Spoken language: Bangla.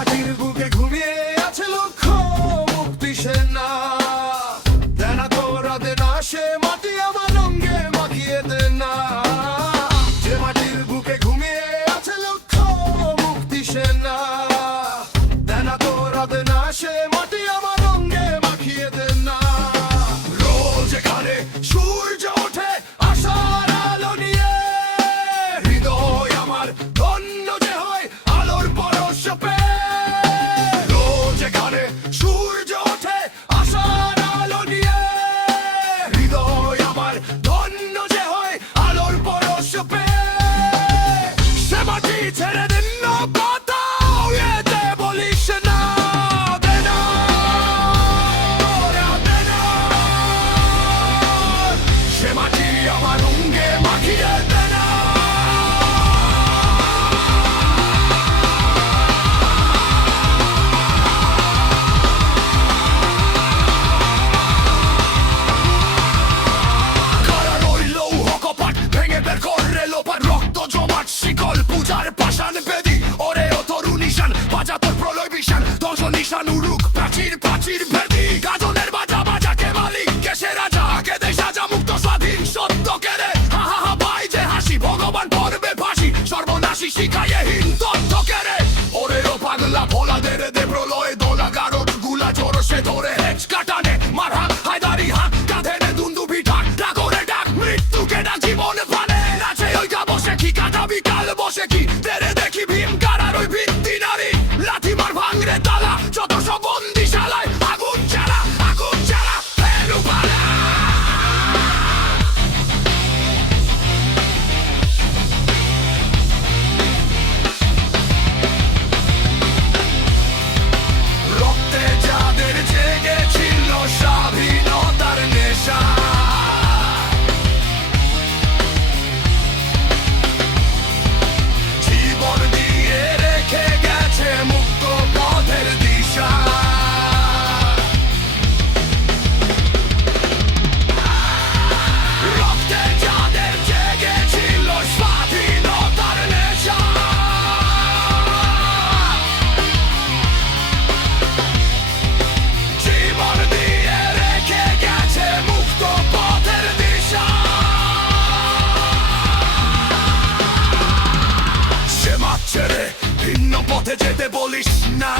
মাটির বুকে ঘুমিয়ে আছে লক্ষ মুক্তি সেনা। দেনা তোরা দেনা সে মাটি আমার রঙে মাখিয়ে দে না। যে মাটির বুকে ঘুমিয়ে আছে লক্ষ মুক্তি সেনা। দেনা তোরা দেনা সে মাটি আমার রঙে মাখিয়ে দে না। রোজ এখানে সূর্য ওঠে আশার আলো নিয়ে। হৃদয় আমার ধন্য যে হয় আলোর পরশ পেয়ে। রোজ এখানে সূর্য ওঠে আশার আলো নিয়ে। হৃদয় আমার ধন্য যে হয় আলোর পরশ পেয়ে। সে মাটি ছেড়ে দিন না কথা এতে বলিস না। দে না, ওরা দে না। সে মাটি আমার রঙে মাখিয়ে দে না। কারা রইল কপাট ভেঙে বের করে লোপাট। রক্ত জমাট শিকল পূজার পাষাণ বেদি। ওরে ও তরু নিশান বাজা তোর প্রলয় বিশান। ধ্বংস নিশান উড়ুক প্রাচীর প্রাচীর ভেদি। গাজনের বাজা বাজা কে মালিক কে সে রাজা। কে দেশ রাজা মুক্ত স্বাধীন সত্য কেড়ে। হা হা হা ভাই যে হাসি ভগবান পড়বে ফাঁসি। সর্বনাশী শিখায়ে হীন তথ্য কেড়ে। ওরে ও পাগলা ভোলাদের দে প্রলয় দোলা। গারদ গুলা জোর সে ধরে হেচ কাটানে। মারহা হায়দারি হাত কাঁধে নে দুন্দুভি ঢাক। ডাকরে ডাক মৃত্যুকে ডাক জীবন পানে। নাচে ওই গা বসে কি কাটা বিকাল বসে কি। তেরে দেখি ভীম কারার ওই ভিত্তি নারী। লাথি মার ভাঙরে তালা যত সব বন্দিশালায়। আগুন জ্বালা ফেলু পালা। রক্তে যাদের জেগেছিল স্বাধীনতার নেশা। জীবন দিয়ে রেখে গেছে মুক্ত পথের দিশা। রক্তে যাদের জেগেছিল স্বাধীনতার নেশা। জীবন দিয়ে রেখে গেছে মুক্ত পথের দিশা। সে মাঠ ছেড়ে ভিন্ন পথে যেতে বলিস না।